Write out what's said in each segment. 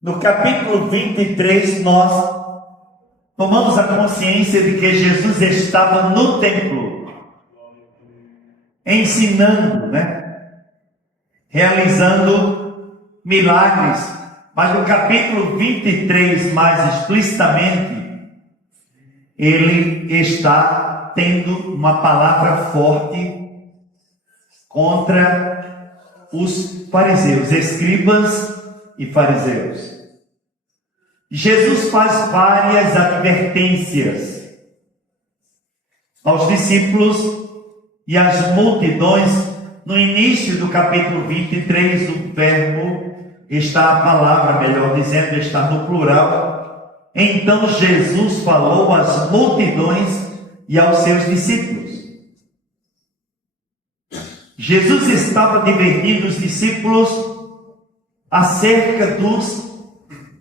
No capítulo 23, nós tomamos a consciência de que Jesus estava no templo, ensinando, realizando milagres. Mas no capítulo 23, mais explicitamente, ele está tendo uma palavra forte contra os fariseus, escribas e fariseus. Jesus faz várias advertências aos discípulos e às multidões. No início do capítulo 23, o verbo está a palavra, melhor dizendo, está no plural. Então Jesus falou às multidões e aos seus discípulos. Jesus estava divertindo os discípulos acerca dos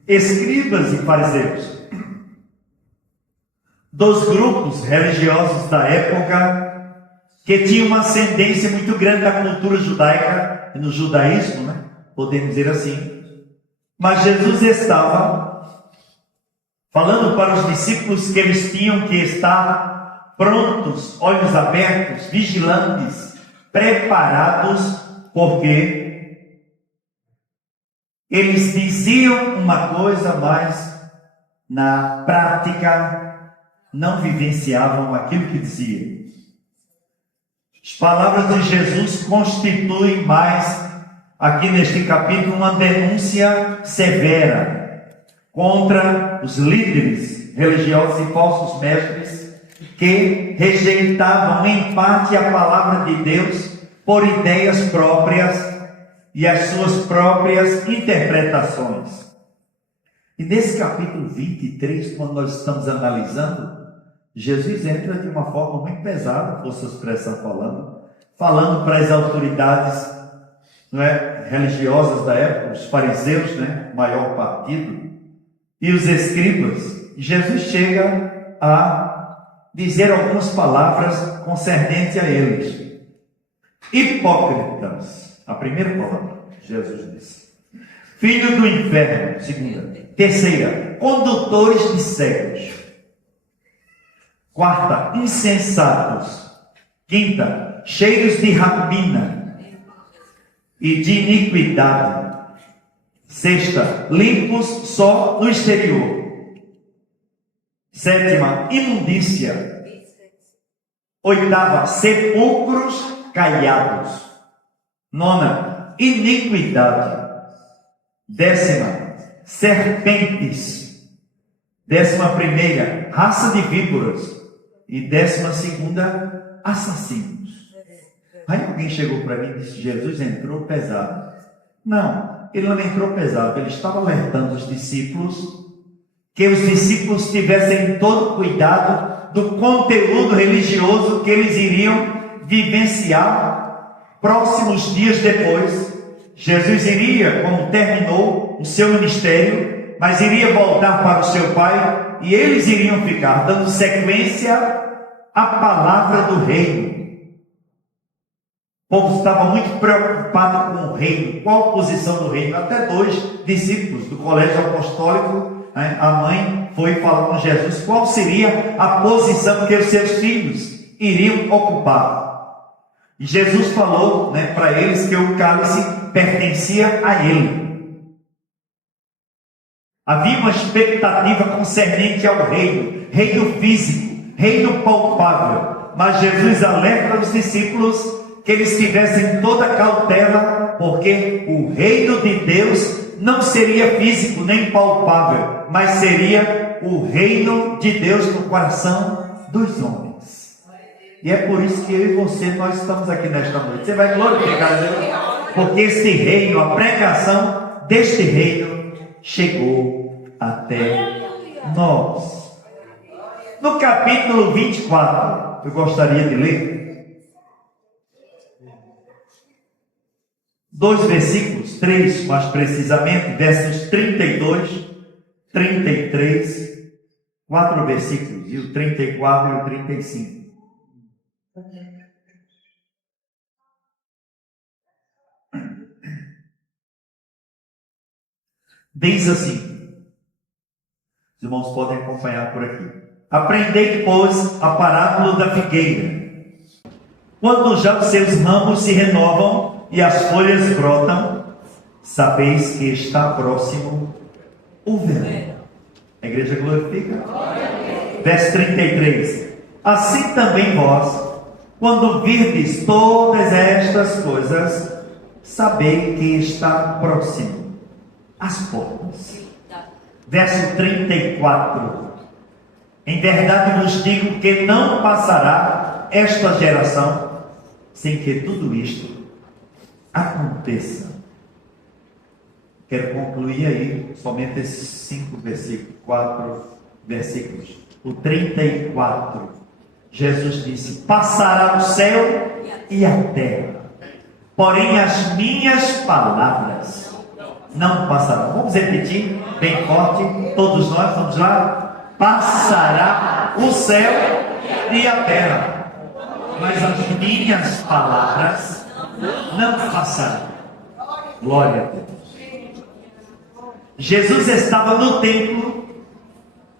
escribas e fariseus, dos grupos religiosos da época, que tinham uma ascendência muito grande na cultura judaica e no judaísmo, podemos dizer assim. Mas Jesus estava falando para os discípulos que eles tinham que estar prontos, olhos abertos, vigilantes, preparados, porque eles diziam uma coisa, mas na prática não vivenciavam aquilo que diziam. As palavras de Jesus constituem mais, aqui neste capítulo, uma denúncia severa contra os líderes religiosos e falsos mestres que rejeitavam em parte a palavra de Deus por ideias próprias e as suas próprias interpretações. E nesse capítulo 23, quando nós estamos analisando, Jesus entra de uma forma muito pesada, por sua expressão falando para as autoridades religiosas da época, os fariseus, maior partido, e os escribas. Jesus chega a dizer algumas palavras concernentes a eles. Hipócritas, a primeira palavra, Jesus disse. Filho do inferno, segunda. Terceira, condutores de cegos. Quarta, insensatos. Quinta, cheios de rapina e de iniquidade. Sexta, limpos só no exterior. Sétima, imundícia. Oitava, sepulcros caiados. Nona, iniquidade. Décima, serpentes. 11ª, raça de víboras. E 12ª, assassinos. Aí alguém chegou para mim e disse: Jesus entrou pesado. Não, ele não entrou pesado. Ele estava alertando os discípulos, que os discípulos tivessem todo cuidado do conteúdo religioso que eles iriam vivenciar próximos dias depois. Jesus iria, como terminou o seu ministério, mas iria voltar para o seu Pai, e eles iriam ficar dando sequência à palavra do reino. O povo estava muito preocupado com o reino, qual a posição do reino. Até 2 discípulos do colégio apostólico, a mãe foi falar com Jesus qual seria a posição que os seus filhos iriam ocupar. E Jesus falou para eles que o cálice pertencia a ele. Havia uma expectativa concernente ao reino físico, reino palpável. Mas Jesus alerta os discípulos que eles tivessem toda cautela, porque o reino de Deus não seria físico nem palpável, mas seria o reino de Deus no coração dos homens. E é por isso que eu e você, nós estamos aqui nesta noite. Você vai glorificar a Deus, porque esse reino, a pregação deste reino chegou até nós. No capítulo 24, eu gostaria de ler 2 versículos, 3 mais precisamente, versos 32, 33, 4 versículos, e o 34 e o 35. Diz assim, os irmãos podem acompanhar por aqui. Aprendei, pois, a parábola da figueira. Quando já os seus ramos se renovam e as folhas brotam, sabeis que está próximo o verão. A igreja glorifica. Verso 33. Assim também vós, quando virdes todas estas coisas, sabei que está próximo às portas. Verso 34. Em verdade vos digo que não passará esta geração sem que tudo isto aconteça. Quero concluir aí somente esses 5 versículos, 4 versículos. O 34. Jesus disse: passará o céu e a terra, porém as minhas palavras não passarão. Vamos repetir bem forte, todos nós, vamos lá. Passará o céu e a terra, mas as minhas palavras não passarão. Glória a Deus. Jesus estava no templo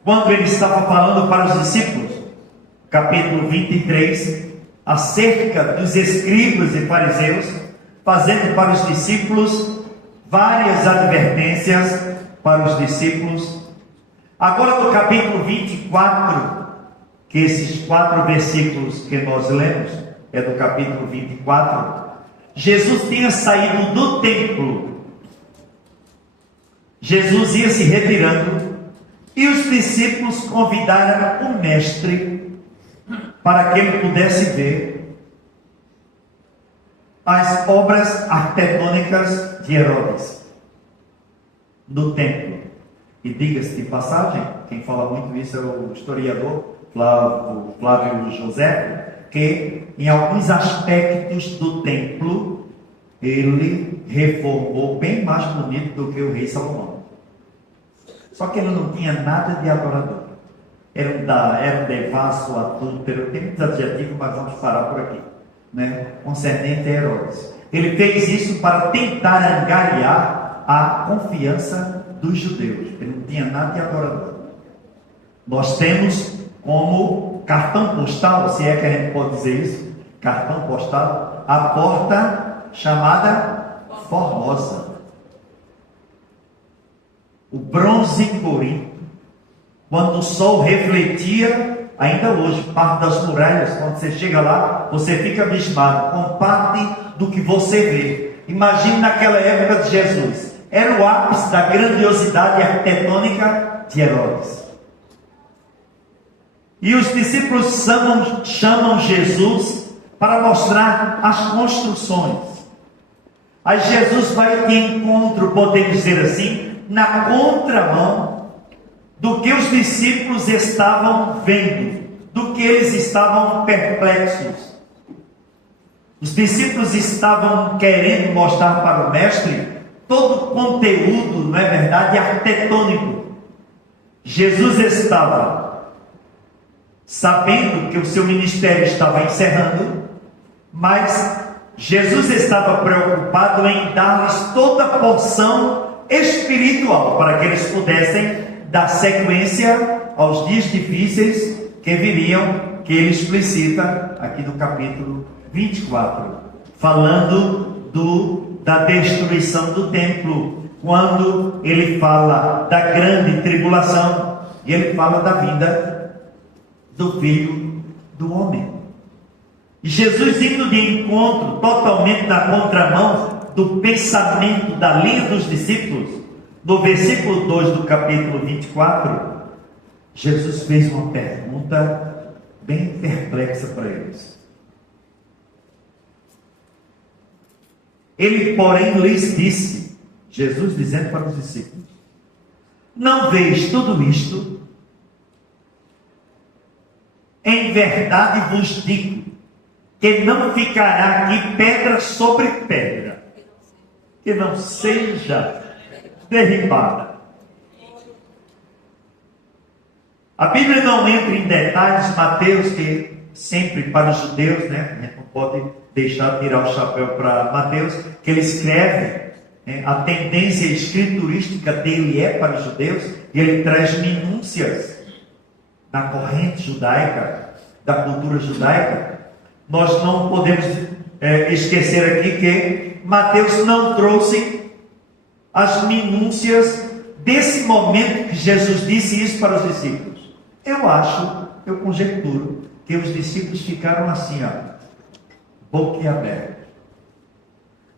quando ele estava falando para os discípulos, capítulo 23, acerca dos escribas e fariseus, fazendo para os discípulos várias advertências para os discípulos. Agora no capítulo 24, que esses 4 versículos que nós lemos, é do capítulo 24, Jesus tinha saído do templo. Jesus ia se retirando e os discípulos convidaram o mestre para que ele pudesse ver as obras arquitetônicas de Herodes no templo. E diga-se de passagem, quem fala muito isso é o historiador Flávio José, que em alguns aspectos do templo ele reformou bem mais bonito do que o rei Salomão. Só que ele não tinha nada de adorador. Era um devasso, adúltero, tem muitos adjetivos, mas vamos parar por aqui, né? Concernente a Herodes. Ele fez isso para tentar angariar a confiança dos judeus. Ele não tinha nada de adorador. Nós temos como cartão postal, se é que a gente pode dizer isso, cartão postal, a porta chamada Formosa. O bronze Corinto, quando o sol refletia, ainda hoje, parte das muralhas, quando você chega lá, você fica abismado com parte do que você vê. Imagine naquela época de Jesus, era o ápice da grandiosidade arquitetônica de Herodes. E os discípulos chamam Jesus para mostrar as construções. Aí Jesus vai de encontro, podemos dizer assim, na contramão do que os discípulos estavam vendo, do que eles estavam perplexos. Os discípulos estavam querendo mostrar para o mestre todo o conteúdo, não é verdade, arquitetônico. Jesus estava sabendo que o seu ministério estava encerrando, mas Jesus estava preocupado em dar-lhes toda a porção espiritual para que eles pudessem dar sequência aos dias difíceis que viriam, que ele explicita aqui no capítulo 24, falando da destruição do templo, quando ele fala da grande tribulação, e ele fala da vinda do Filho do Homem. E Jesus indo de encontro, totalmente na contramão do pensamento da linha dos discípulos, no versículo 2 do capítulo 24, Jesus fez uma pergunta bem perplexa para eles. Ele, porém, lhes disse, Jesus dizendo para os discípulos: não veis tudo isto? Em verdade vos digo que não ficará aqui pedra sobre pedra que não seja derribada. A Bíblia não entra em detalhes, Mateus, que sempre para os judeus, né, a gente não pode deixar de tirar o chapéu para Mateus, que ele escreve A tendência escriturística dele é para os judeus, e ele traz minúcias da corrente judaica, da cultura judaica. Nós não podemos esquecer aqui que Mateus não trouxe as minúcias desse momento que Jesus disse isso para os discípulos. Eu conjecturo que os discípulos ficaram assim, boquiabertos.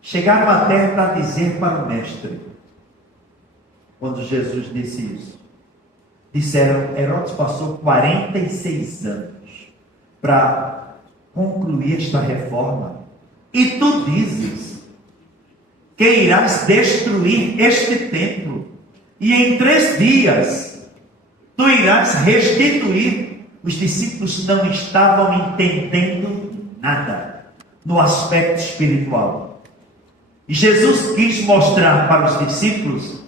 Chegaram até para dizer para o mestre, quando Jesus disse isso, disseram: Herodes passou 46 anos para concluir esta reforma, e tu dizes que irás destruir este templo, e em 3 dias tu irás restituir. Os discípulos não estavam entendendo nada no aspecto espiritual. E Jesus quis mostrar para os discípulos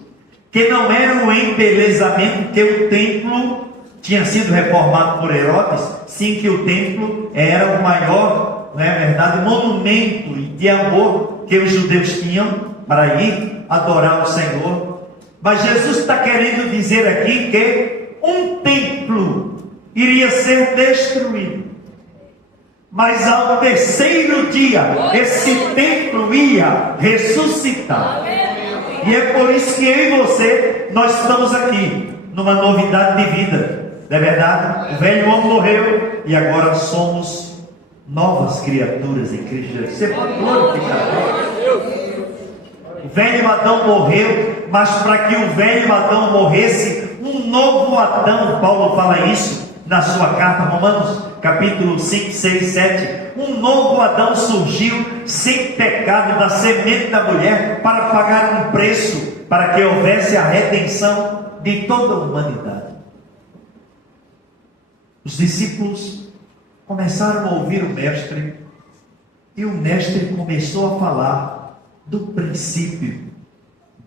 que não era o embelezamento, que o templo tinha sido reformado por Herodes, sim, que o templo era o maior, não é verdade, monumento de amor que os judeus tinham para ir adorar o Senhor. Mas Jesus está querendo dizer aqui que um templo iria ser destruído, mas ao 3º dia esse templo ia ressuscitar. E é por isso que eu e você, nós estamos aqui numa novidade de vida, não é verdade? O velho homem morreu e agora somos novas criaturas em Cristo Jesus. Você pode glorificar a Deus. O velho Adão morreu, mas para que o velho Adão morresse, um novo Adão, Paulo fala isso na sua carta, Romanos capítulo 5, 6, 7, um novo Adão surgiu sem pecado da semente da mulher para pagar um preço, para que houvesse a redenção de toda a humanidade. Os discípulos começaram a ouvir o mestre, e o mestre começou a falar do princípio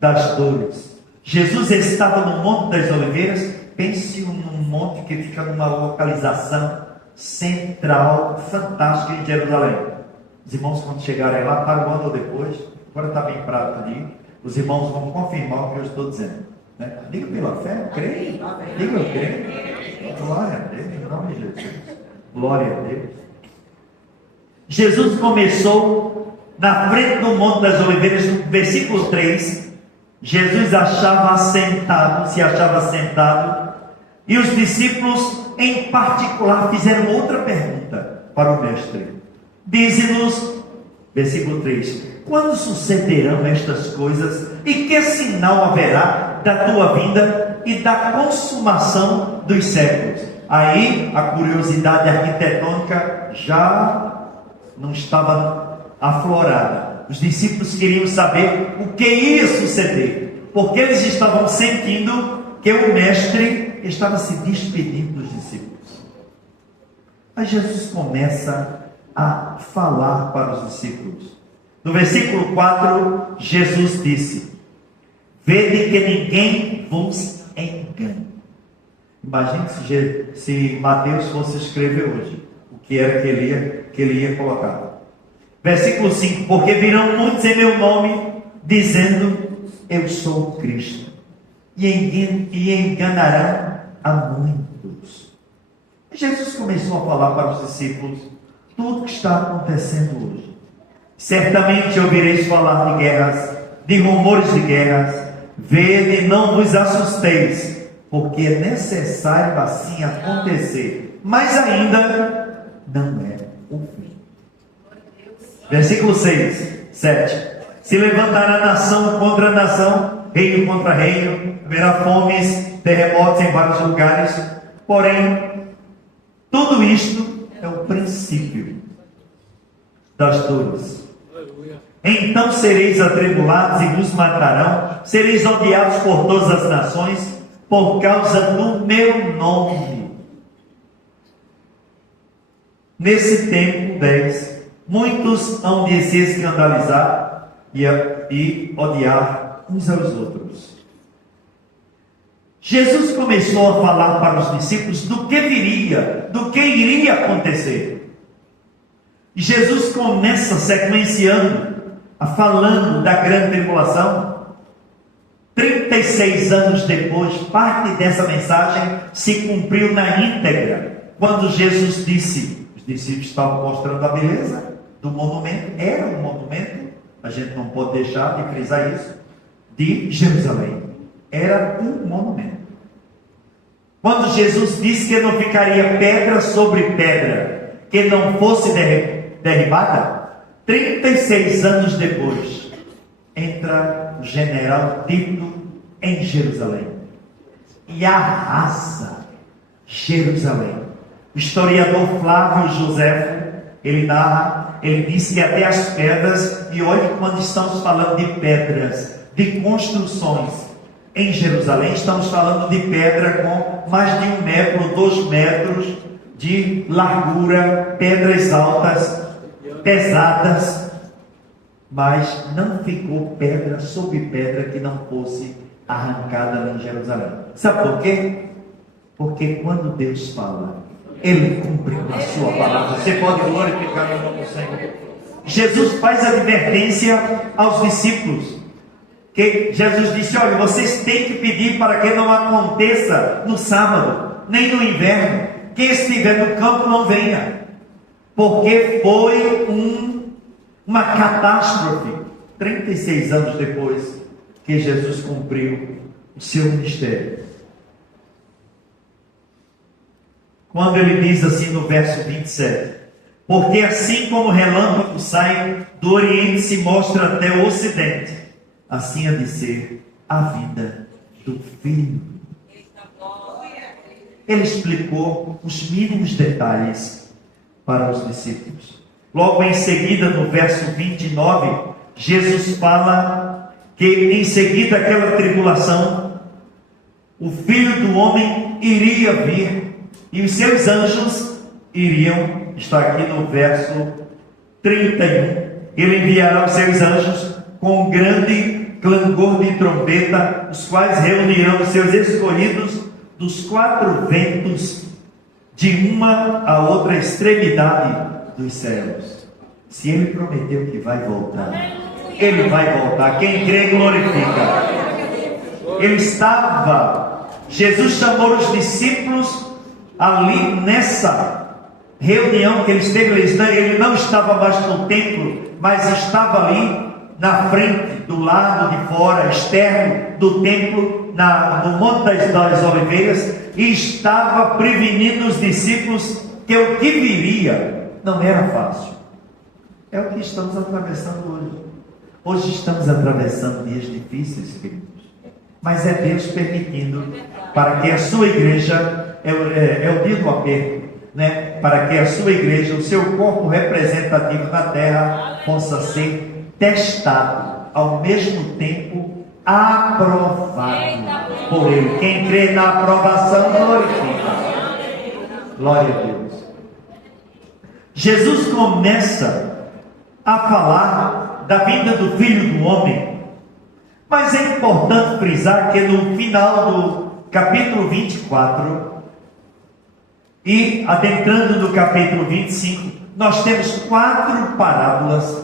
das dores. Jesus estava no Monte das Oliveiras. Pense num monte que fica numa localização central, fantástica em Jerusalém. Os irmãos, quando chegarem lá, para o ano ou depois, agora está bem prato ali, os irmãos vão confirmar o que eu estou dizendo. Né? Diga pela fé, creio. Diga eu creio. Glória a Deus, em nome de Jesus. Glória a Deus. Jesus começou na frente do Monte das Oliveiras, no versículo 3. Jesus se achava sentado, e os discípulos em particular fizeram outra pergunta para o mestre. Dize-nos, versículo 3, quando sucederão estas coisas, e que sinal haverá da tua vinda e da consumação dos séculos? Aí a curiosidade arquitetônica já não estava aflorada. Os discípulos queriam saber o que ia suceder, porque eles estavam sentindo que o mestre estava se despedindo dos discípulos. Mas Jesus começa a falar para os discípulos. No versículo 4, Jesus disse: vede que ninguém vos engane. Imagine se Mateus fosse escrever hoje, o que era que ele ia colocar. Versículo 5, porque virão muitos em meu nome, dizendo, eu sou o Cristo, e enganarão a muitos. Jesus começou a falar para os discípulos tudo o que está acontecendo hoje. Certamente ouvireis falar de guerras, de rumores de guerras. Vede, não vos assusteis, porque é necessário assim acontecer, mas ainda não é o fim. Versículo 6, 7. Se levantará nação contra nação, reino contra reino, haverá fomes, terremotos em vários lugares. Porém, tudo isto é o princípio das dores. Então sereis atribulados e vos matarão, sereis odiados por todas as nações, por causa do meu nome. Nesse tempo, 10, muitos hão de se escandalizar e odiar uns aos outros. Jesus começou a falar para os discípulos do que viria, do que iria acontecer. E Jesus começa sequenciando falando da grande tribulação. 36 anos depois, parte dessa mensagem se cumpriu na íntegra, quando Jesus disse, os discípulos estavam mostrando a beleza do monumento, era um monumento, a gente não pode deixar de frisar isso, de Jerusalém, era um monumento. Quando Jesus disse que não ficaria pedra sobre pedra, que não fosse derribada, 36 anos depois, entra o general Tito em Jerusalém e arrasa Jerusalém. O historiador Flávio José, ele narra, ele disse que até as pedras, e olha quando estamos falando de pedras, de construções em Jerusalém, estamos falando de pedra com mais de 1 metro ou 2 metros de largura, pedras altas, pesadas, mas não ficou pedra sobre pedra que não fosse arrancada em Jerusalém. Sabe por quê? Porque quando Deus fala, Ele cumpriu a sua palavra. Você pode glorificar o nome do Senhor. Jesus faz advertência aos discípulos, que Jesus disse: olha, vocês têm que pedir para que não aconteça no sábado, nem no inverno, quem estiver no campo não venha, porque foi uma catástrofe. 36 anos depois que Jesus cumpriu o seu ministério, quando ele diz assim no verso 27, porque assim como o relâmpago sai do Oriente e se mostra até o Ocidente, assim há de ser a vida do Filho. Ele explicou os mínimos detalhes para os discípulos. Logo em seguida, no verso 29, Jesus fala que em seguida aquela tribulação, o Filho do Homem iria vir e os seus anjos iriam, está aqui no verso 31, ele enviará os seus anjos com grande clangor de trombeta, os quais reunirão os seus escolhidos dos 4 ventos, de uma a outra extremidade dos céus. Se ele prometeu que vai voltar, ele vai voltar. Quem crê, glorifica. Ele estava, Jesus chamou os discípulos ali nessa reunião que ele esteve, ele não estava mais no templo, mas estava ali na frente, do lado de fora, externo do templo, no Monte das Oliveiras, e estava prevenindo os discípulos que o que viria não era fácil. É o que estamos atravessando hoje. Hoje estamos atravessando dias difíceis, queridos, mas é Deus permitindo para que a sua igreja, é o dia do aperto, né? Para que a sua igreja, o seu corpo representativo na terra, possa ser testado, ao mesmo tempo aprovado por Ele. Quem crê na aprovação, glorifica. Glória a Deus. Jesus começa a falar da vinda do Filho do Homem, mas é importante frisar que no final do capítulo 24 e adentrando no capítulo 25, nós temos 4 parábolas,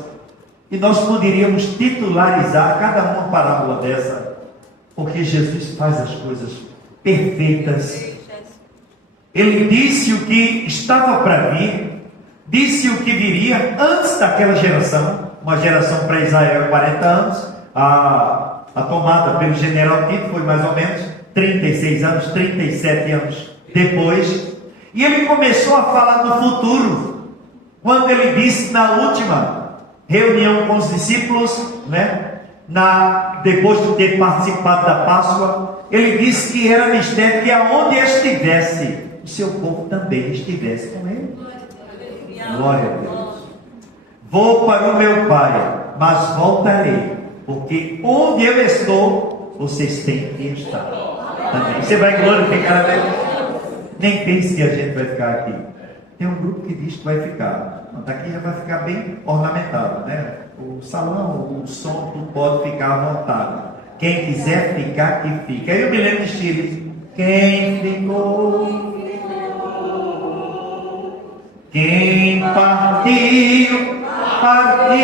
e nós poderíamos titularizar cada uma parábola dessa, porque Jesus faz as coisas perfeitas. Ele disse o que estava para vir, disse o que viria antes daquela geração, uma geração para Israel 40 anos, a tomada pelo general Tito foi mais ou menos 36 anos, 37 anos depois, e ele começou a falar do futuro, quando ele disse na última reunião com os discípulos, né? Depois de ter participado da Páscoa, ele disse que era mistério que aonde estivesse, o seu povo também estivesse com ele. Glória a Deus. Vou para o meu Pai, mas voltarei, porque onde eu estou, vocês têm que estar também. Você vai glorificar a Deus? Nem pense que a gente vai ficar aqui. Tem um grupo que diz que vai ficar. Daqui já vai ficar bem ornamentado, né? O salão, o som, tudo pode ficar à vontade. Quem quiser ficar, que fica. Aí eu me lembro de Chile. Quem ficou? Quem partiu, partiu.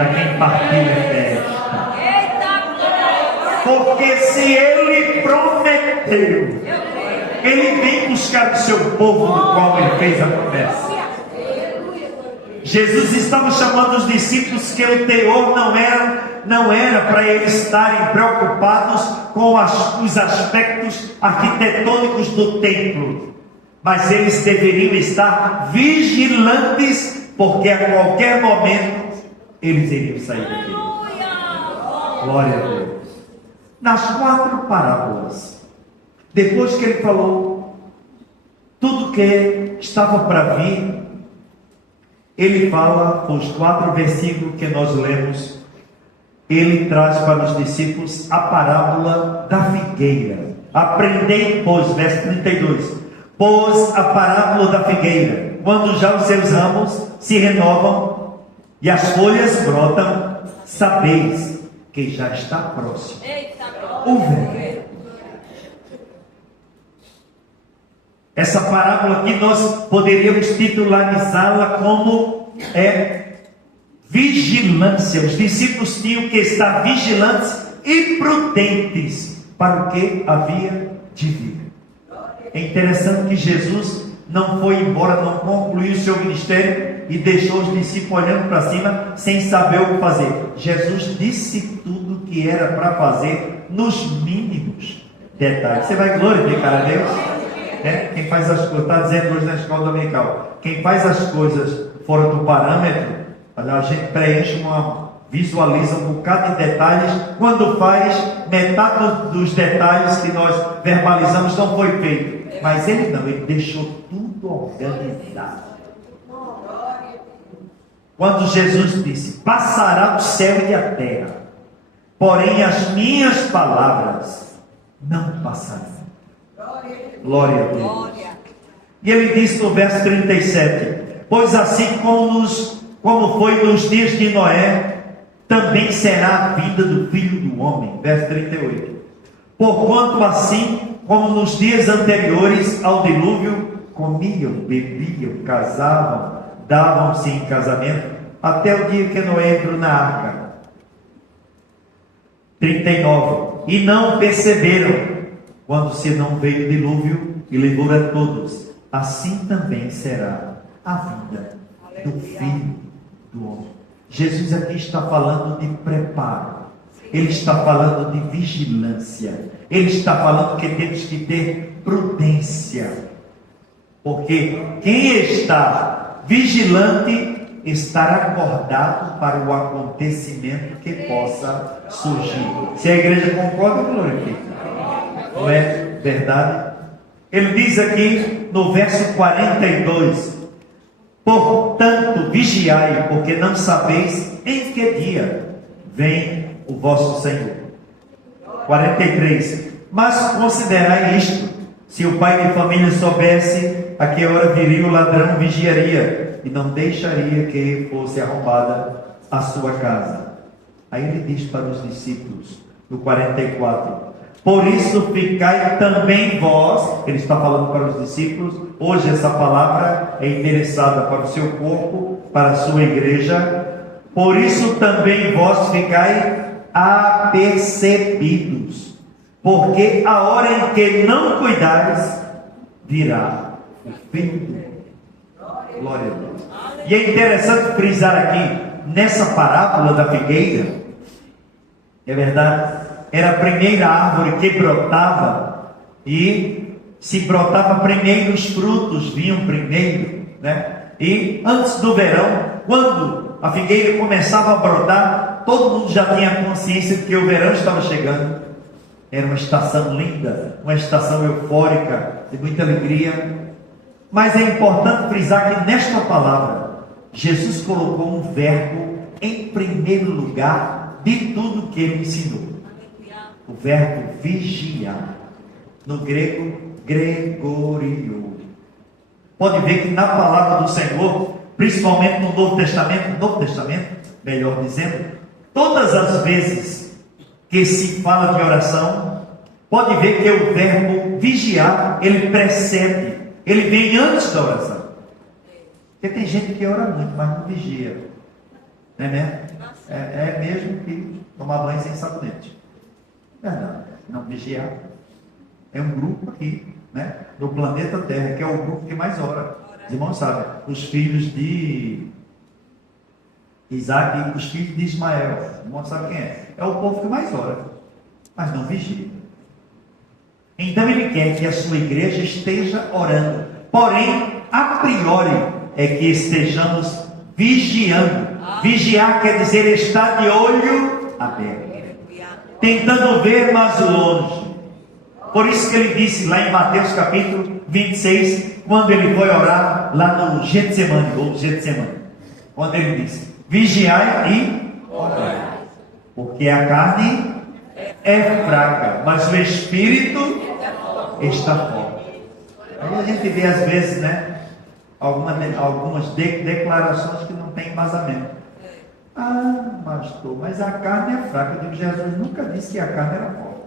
para quem partilha festa. Porque se Ele prometeu, Ele vem buscar o seu povo no qual Ele fez a promessa. Jesus estava chamando os discípulos que o teor não era para eles estarem preocupados com os aspectos arquitetônicos do templo, mas eles deveriam estar vigilantes, porque a qualquer momento eles iriam sair daqui. Glória a Deus. Nas 4 parábolas, depois que ele falou tudo que estava para vir, ele fala, os 4 versículos que nós lemos, ele traz para os discípulos a parábola da figueira. Aprendei, pois, verso 32, pois a parábola da figueira, quando já os seus ramos se renovam e as folhas brotam, sabeis que já está próximo o verão. Essa parábola que nós poderíamos titularizá-la como vigilância. Os discípulos tinham que estar vigilantes e prudentes para o que havia de vir. É interessante que Jesus não foi embora, não concluiu o seu ministério e deixou os discípulos olhando para cima sem saber o que fazer. Jesus disse tudo o que era para fazer nos mínimos detalhes. Você vai glorificar a Deus? Quem faz as coisas, está dizendo hoje na escola dominical, quem faz as coisas fora do parâmetro, a gente preenche visualiza um bocado de detalhes. Quando faz, metade dos detalhes que nós verbalizamos não foi feito. Mas ele não, ele deixou tudo organizado. Quando Jesus disse, passará o céu e a terra, porém as minhas palavras não passarão. Glória a Deus. E ele diz no verso 37, pois assim como foi nos dias de Noé, também será a vinda do Filho do Homem. Verso 38. Porquanto assim como nos dias anteriores ao dilúvio, comiam, bebiam, casavam, davam-se em casamento, até o dia que Noé entrou na arca. 39. E não perceberam, quando se não veio o dilúvio e levou a todos. Assim também será a vinda do Filho do Homem. Jesus aqui está falando de preparo. Ele está falando de vigilância. Ele está falando que temos que ter prudência. Porque quem está vigilante estar acordado para o acontecimento que possa surgir. Se a igreja concorda, glorifica. Não é verdade? Ele diz aqui no verso 42: portanto, vigiai, porque não sabeis em que dia vem o vosso Senhor. 43. Mas considerai isto: se o pai de família soubesse a que hora viria o ladrão, vigiaria e não deixaria que fosse arrombada a sua casa. Aí ele diz para os discípulos, no 44: por isso ficai também vós. Ele está falando para os discípulos. Hoje essa palavra é endereçada para o seu corpo, para a sua igreja. Por isso também vós ficai apercebidos, porque a hora em que não cuidares, virá o Filho do Homem. Glória a Deus. E é interessante frisar aqui, nessa parábola da figueira, é verdade, era a primeira árvore que brotava, e se brotava primeiro, os frutos vinham primeiro, né? E antes do verão, quando a figueira começava a brotar, todo mundo já tinha consciência de que o verão estava chegando. Era uma estação linda, uma estação eufórica, de muita alegria. Mas é importante frisar que nesta palavra, Jesus colocou um verbo em primeiro lugar de tudo que ele ensinou. O verbo vigiar, no grego, gregorio. Pode ver que na palavra do Senhor, principalmente no Novo Testamento, melhor dizendo, todas as vezes que se fala de oração, pode ver que o verbo vigiar, ele precede, ele vem antes da oração. Porque tem gente que ora muito, mas não vigia. Não é mesmo? É mesmo que tomar banho sem sabonete. Verdade. Não vigiar. É um grupo aqui, né? No planeta Terra, que é o grupo que mais ora. Os irmãos sabem, os filhos de Isaac e os filhos de Ismael. Os irmãos sabem quem é. É o povo que mais ora, mas não vigia. Então ele quer que a sua igreja esteja orando. Porém, a priori, é que estejamos vigiando. Vigiar quer dizer estar de olho aberto, tentando ver mais longe. Por isso que ele disse lá em Mateus capítulo 26, quando ele foi orar lá no Getsemane, ou Getsemane, quando ele disse: vigiai e orai, porque a carne é fraca, mas o espírito está forte. Aí a gente vê às vezes, né, algumas declarações que não tem embasamento. Ah, pastor, mas a carne é fraca. Eu digo, Jesus nunca disse que a carne era forte.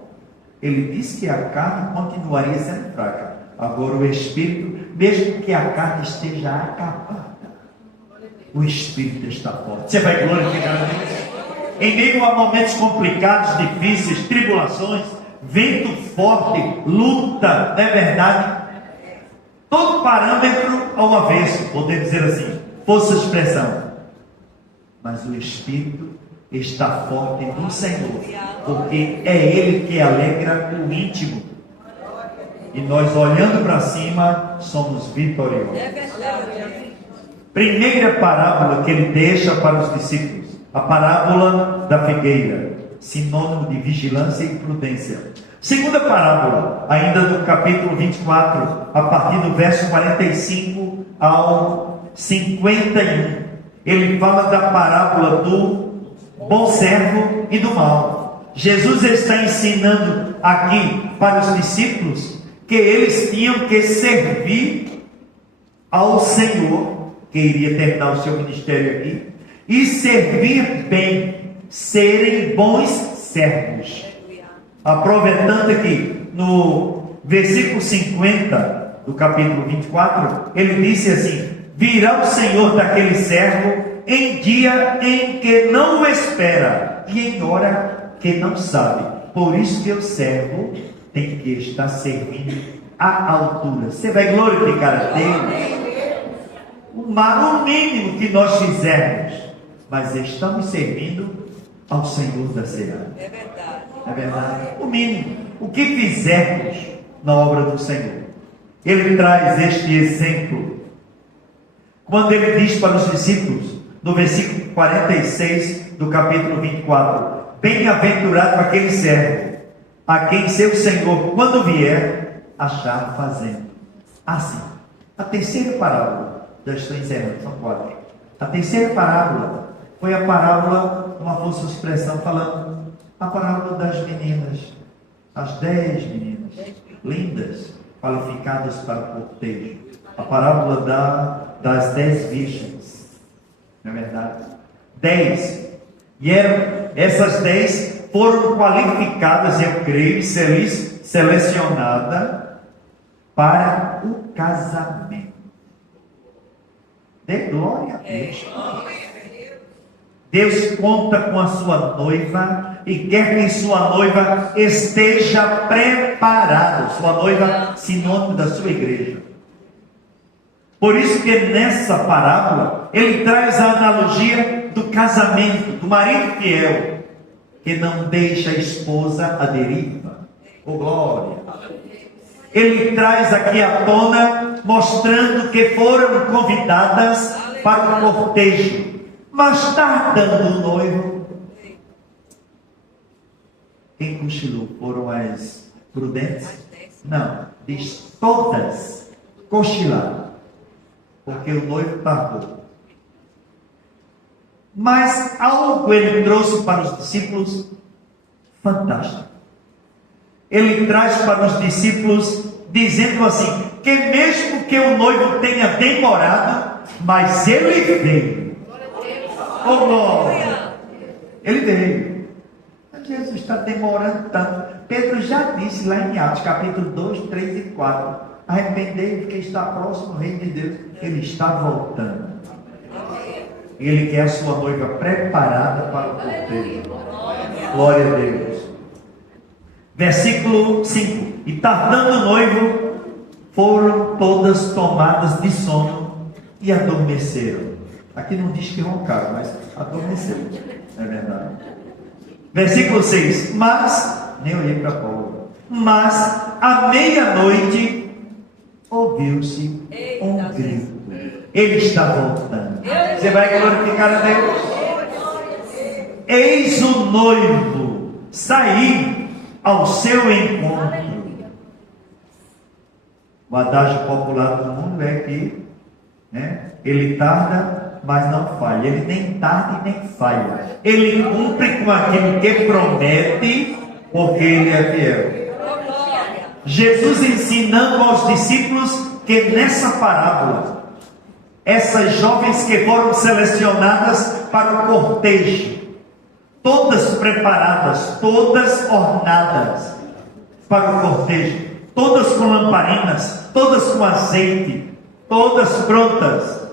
Ele disse que a carne continuaria sendo fraca. Agora o espírito, mesmo que a carne esteja acabada, o espírito está forte. Você vai glorificar a Deus? Em meio a momentos complicados, difíceis, tribulações, vento forte, luta, não é verdade? Todo parâmetro ao avesso, podemos dizer assim, força de expressão. Mas o espírito está forte no Senhor, porque é Ele que alegra o íntimo. E nós, olhando para cima, somos vitoriosos. Primeira parábola que ele deixa para os discípulos, a parábola da figueira, sinônimo de vigilância e prudência. Segunda parábola, ainda no capítulo 24, a partir do verso 45 ao 51, ele fala da parábola do bom servo e do mal. Jesus está ensinando aqui para os discípulos que eles tinham que servir ao Senhor, que iria terminar o seu ministério aqui, e servir bem, serem bons servos. Aproveitando que no versículo 50 do capítulo 24, ele disse assim: virá o Senhor daquele servo em dia em que não o espera e em hora que não sabe. Por isso que o servo tem que estar servindo à altura. Você vai glorificar a Deus? O mínimo que nós fizermos, mas estamos servindo ao Senhor da Seara. É verdade. É verdade. O mínimo. O que fizermos na obra do Senhor. Ele traz este exemplo quando ele diz para os discípulos, no versículo 46 do capítulo 24: bem-aventurado aquele servo, a quem seu Senhor, quando vier, achar fazendo assim. A terceira parábola, já estou encerrando, são 4. A terceira parábola foi a parábola, uma força de expressão, falando a parábola das meninas, as 10 meninas, lindas, qualificadas para o cortejo. A parábola das 10 virgens, não é verdade? 10. E essas 10 foram qualificadas, eu creio, selecionadas para o casamento. Dê glória a Deus. Deus conta com a sua noiva e quer que sua noiva esteja preparada. Sua noiva, sinônimo da sua igreja. Por isso que nessa parábola ele traz a analogia do casamento, do marido fiel, que não deixa a esposa à deriva. Oh glória! Ele traz aqui à tona, mostrando que foram convidadas para o cortejo, mas tardando o noivo. Quem cochilou? Foram as prudentes? Não, diz todas cochilaram, porque o noivo tardou. Mas algo ele trouxe para os discípulos fantástico. Ele traz para os discípulos dizendo assim, que mesmo que o noivo tenha demorado, mas ele veio. Oh glória! Ele veio. Jesus está demorando tanto. Pedro já disse lá em Atos, capítulo 2, 3 e 4. Arrependei-vos que está próximo o reino de Deus. Ele está voltando. E Ele quer a sua noiva preparada para o cortejo. Glória a Deus. Versículo 5. E tardando o noivo, foram todas tomadas de sono e adormeceram. Aqui não diz que roncaram, mas adormeceram. É verdade. Versículo 6. Mas, nem olhei para Paulo. Mas, à meia-noite, ouviu-se um grito. Ele está voltando. Você vai glorificar a Deus? Eis o noivo sair ao seu encontro. O adágio popular do mundo é que, ele tarda, mas não falha. Ele nem tarda e nem falha. Ele cumpre com aquilo que promete, porque Ele é fiel. Jesus ensinando aos discípulos que nessa parábola, essas jovens que foram selecionadas para o cortejo, todas preparadas, todas ornadas para o cortejo, todas com lamparinas, todas com azeite, todas prontas,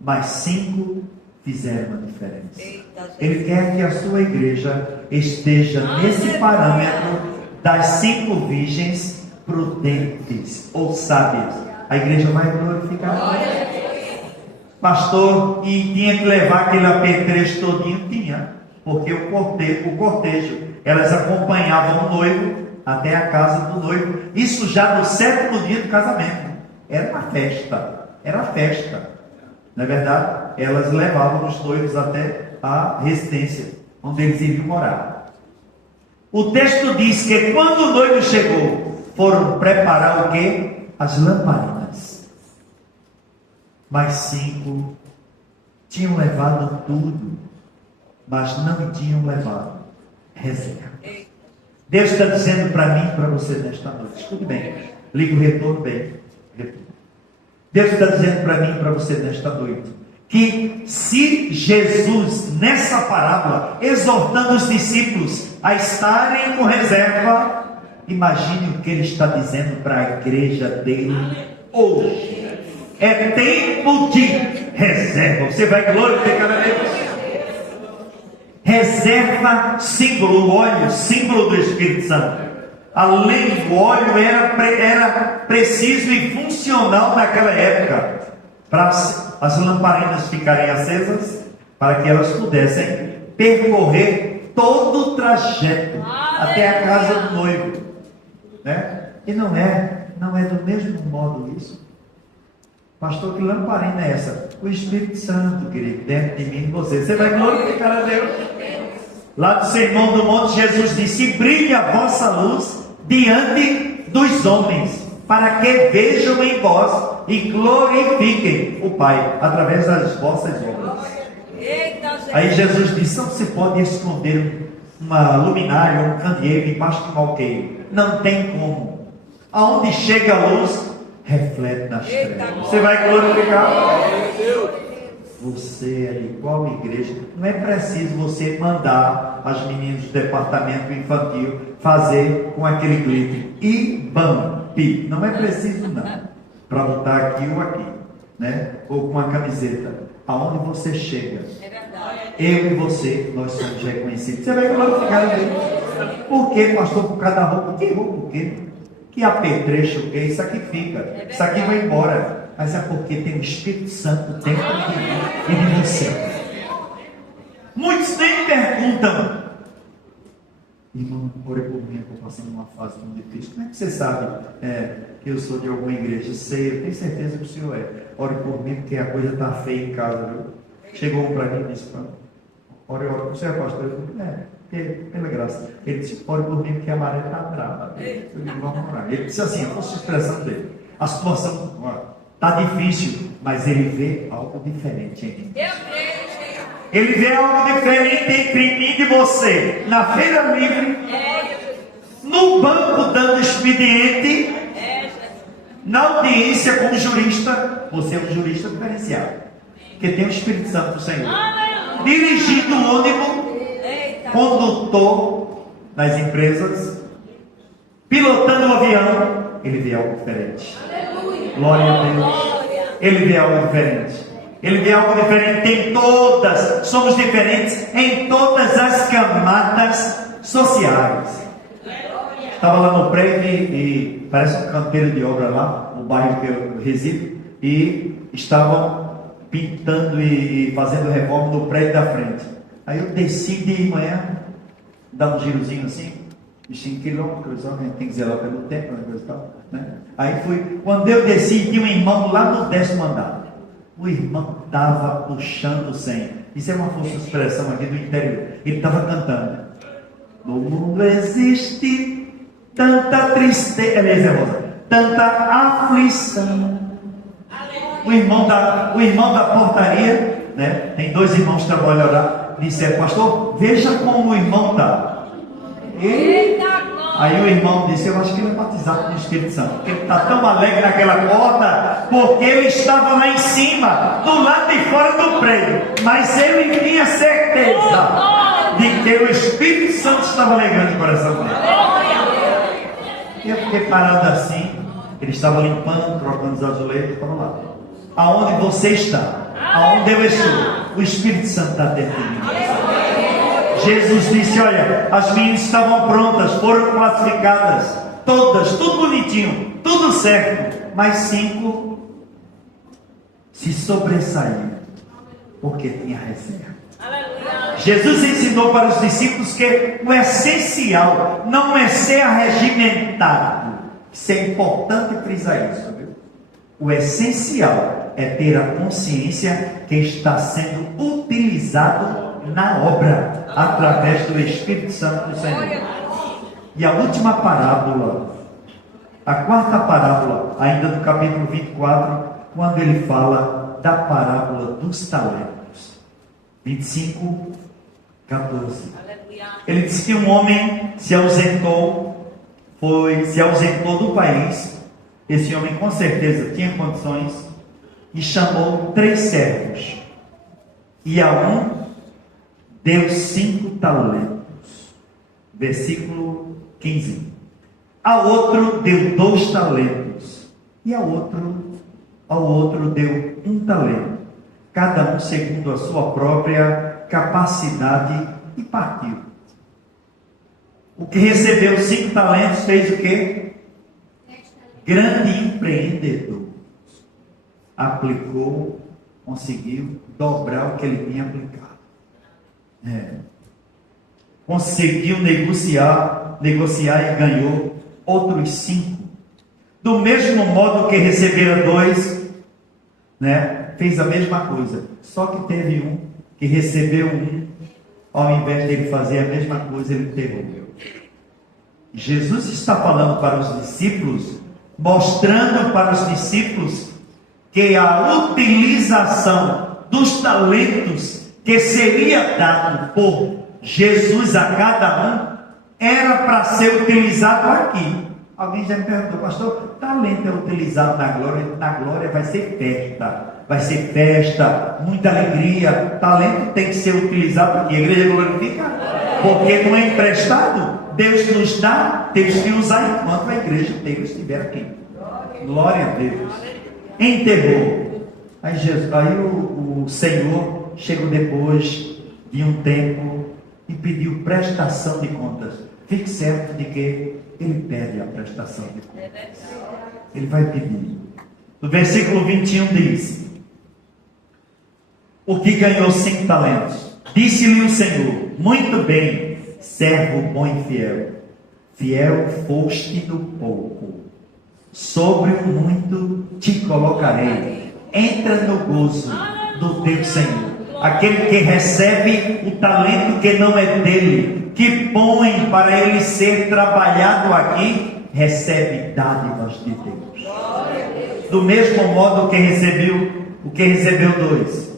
mas 5 fizeram a diferença. Ele quer que a sua igreja esteja nesse parâmetro das 5 virgens prudentes ou sábias. A igreja vai glorificar. Pastor, e tinha que levar aquele apetrecho todinho? Tinha, porque o cortejo, elas acompanhavam o noivo até a casa do noivo. Isso já no 7º dia do casamento. Era uma festa, não é verdade? Elas levavam os noivos até a residência onde eles iriam morar. O texto diz que quando o noivo chegou, foram preparar o quê? As lamparinas. Mas 5 tinham levado tudo, mas não tinham levado reserva. Deus está dizendo para mim e para você nesta noite, escute bem, liga o retorno bem. Deus está dizendo para mim e para você nesta noite, que se Jesus, nessa parábola, exortando os discípulos a estarem com reserva, imagine o que Ele está dizendo para a igreja dele hoje. É tempo de reserva. Você vai glorificar a Deus. Reserva, símbolo, o óleo, símbolo do Espírito Santo. Além do óleo, era preciso e funcional naquela época para as lamparinas ficarem acesas, para que elas pudessem percorrer todo o trajeto até a casa do noivo, E não é do mesmo modo isso. Pastor, que lamparina é essa? O Espírito Santo, querido, dentro de mim e você. Você vai glorificar a Deus. Lá do Sermão do Monte, Jesus disse: brilhe a vossa luz diante dos homens, para que vejam em vós e glorifiquem o Pai através das vossas obras. Aí Jesus disse: não se pode esconder uma luminária ou um candeeiro embaixo de um alqueire. Não tem como. Aonde chega a luz, reflete nas trevas. Você vai glorificar. Você é de qual igreja? Não é preciso você mandar as meninas do departamento infantil fazer com aquele glitter IBAMP. Não é preciso não, para botar aqui ou aqui, ou com a camiseta. Aonde você chega, eu e você, nós somos reconhecidos. Você vai glorificar a Deus. Por quê, pastor? Por causa da roupa? Que roupa o quê? Que apetrecho o quê? Isso aqui fica, isso aqui vai embora. Mas é porque tem o Espírito Santo dentro de mim e de você. Muitos nem perguntam: irmão, ore por mim, eu estou passando uma fase muito difícil. Como é que você sabe que eu sou de alguma igreja? Sei, eu tenho certeza que o senhor é. Ore por mim, porque a coisa está feia em casa, viu? Chegou para mim e disse: ore, você é pastor? Eu falei: pela graça. Ele disse: ore por mim, porque a maré está brava. Eu digo: vamos orar. Ele disse assim, eu fosse a expressão dele: a situação está difícil, mas ele vê algo diferente em mim. Ele vê algo diferente entre mim e você. Na feira livre, no banco dando expediente, na audiência como jurista. Você é um jurista diferenciado, porque tem o Espírito Santo do Senhor. Dirigindo o ônibus, condutor nas empresas, pilotando o avião, ele vê algo diferente. Glória a Deus. Ele vê algo diferente. Ele vê algo diferente em todas, somos diferentes em todas as camadas sociais. Estava lá no prédio e parece um canteiro de obra lá, no bairro que eu resido, e estavam pintando e fazendo reforma no prédio da frente. Aí eu desci de manhã, dar um girozinho assim, de 5 quilômetros, a gente tem que zelar pelo tempo, coisa e tal, né? Aí fui, quando eu desci, tinha um irmão lá no 10º andar. O irmão estava puxando o 100. Isso é uma força de expressão aqui do interior. Ele estava cantando. No mundo existe tanta tristeza, tanta aflição. O irmão da portaria, né? Tem 2 irmãos que trabalham lá. Disseram, pastor, veja como o irmão está. Aí o irmão disse, eu acho que ele é batizado com o Espírito Santo, porque ele está tão alegre naquela porta, porque ele estava lá em cima, do lado de fora do prédio, mas ele tinha certeza de que o Espírito Santo estava alegrando o coração dele. E eu fiquei parado assim, ele estava limpando, trocando os azulejos, estava lá. Aonde você está? Aonde eu estou? O Espírito Santo está dentro de mim. Jesus disse, olha, as minhas estavam prontas, foram classificadas, todas, tudo bonitinho, tudo certo, mas 5 se sobressaíram, porque tinha reserva. Jesus ensinou para os discípulos que o essencial não é ser arregimentado. Isso é importante frisar isso, viu? O essencial é ter a consciência que está sendo utilizado na obra, através do Espírito Santo do Senhor. E a última parábola, a 4ª parábola, ainda do capítulo 24, quando ele fala da parábola dos talentos. 25, 14. Ele diz que um homem se ausentou do país. Esse homem com certeza tinha condições e chamou 3 servos. E a um deu 5 talentos. Versículo 15. A outro deu 2 talentos. E ao outro deu 1 talento. Cada um segundo a sua própria capacidade, e partiu. O que recebeu 5 talentos fez o quê? Grande empreendedor. Aplicou, conseguiu dobrar o que ele tinha aplicado. Conseguiu negociar e ganhou outros 5. Do mesmo modo que recebera 2, né? Fez a mesma coisa. Só que teve um que recebeu 1, ao invés de ele fazer a mesma coisa, ele devolveu. Jesus está falando para os discípulos, mostrando para os discípulos que a utilização dos talentos que seria dado por Jesus a cada um era para ser utilizado aqui. Alguém já me perguntou, pastor, talento é utilizado na glória? Na glória vai ser festa, muita alegria. Talento tem que ser utilizado porque a igreja glorifica, porque não é emprestado. Deus nos dá, temos que usar enquanto a igreja inteira estiver aqui. Glória a Deus. Enterrou. Aí o Senhor chegou depois de um tempo e pediu prestação de contas. Fique certo de que ele pede a prestação de contas. Ele vai pedir. No versículo 21 diz: o que ganhou 5 talentos? Disse-lhe o Senhor: muito bem, servo bom e fiel. Fiel foste no pouco, sobre o muito te colocarei. Entra no gozo do teu Senhor. Aquele que recebe o talento que não é dele, que põe para ele ser trabalhado aqui, recebe dádivas de Deus. Do mesmo modo que recebeu 2,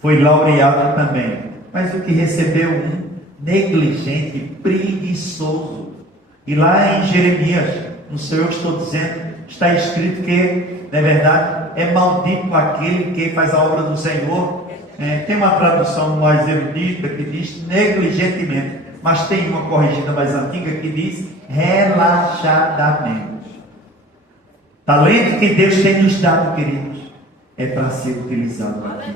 foi laureado também. Mas o que recebeu 1, negligente, preguiçoso. E lá em Jeremias, não sei eu que estou dizendo, está escrito que, na verdade, é maldito aquele que faz a obra do Senhor. Tem uma tradução mais erudita que diz negligentemente, mas tem uma corrigida mais antiga que diz relaxadamente. Talento que Deus tem nos dado, queridos, é para ser utilizado aqui.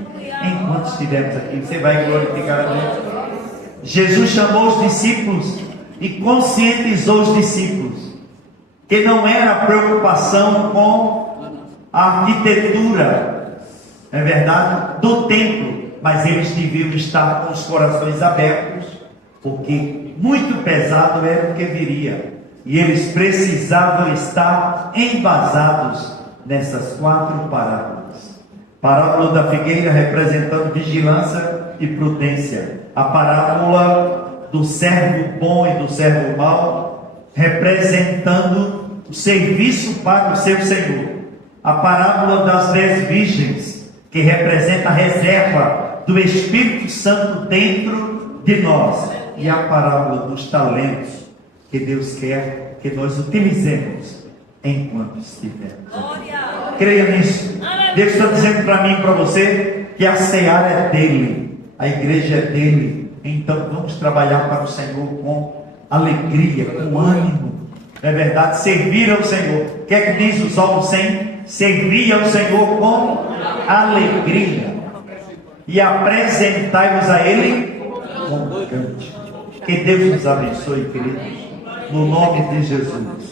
Enquanto estivermos aqui, você vai glorificar a Deus. Jesus chamou os discípulos e conscientizou os discípulos que não era preocupação com a arquitetura, é verdade, do templo, mas eles deviam estar com os corações abertos, porque muito pesado era o que viria, e eles precisavam estar embasados nessas 4 parábolas. Parábola da figueira representando vigilância e prudência. A parábola do servo bom e do servo mau, representando o serviço para o seu Senhor. A parábola das 10 virgens, que representa a reserva do Espírito Santo dentro de nós. E a parábola dos talentos, que Deus quer que nós utilizemos enquanto estivermos aqui. Creia nisso. Deus está dizendo para mim e para você que a seara é dele, a igreja é dele. Então vamos trabalhar para o Senhor com alegria, com ânimo. É verdade, servir ao Senhor. O que é que diz o Salmo 100? Servir ao Senhor com alegria e apresentai-vos a Ele com cântico. Que Deus nos abençoe, queridos, no nome de Jesus.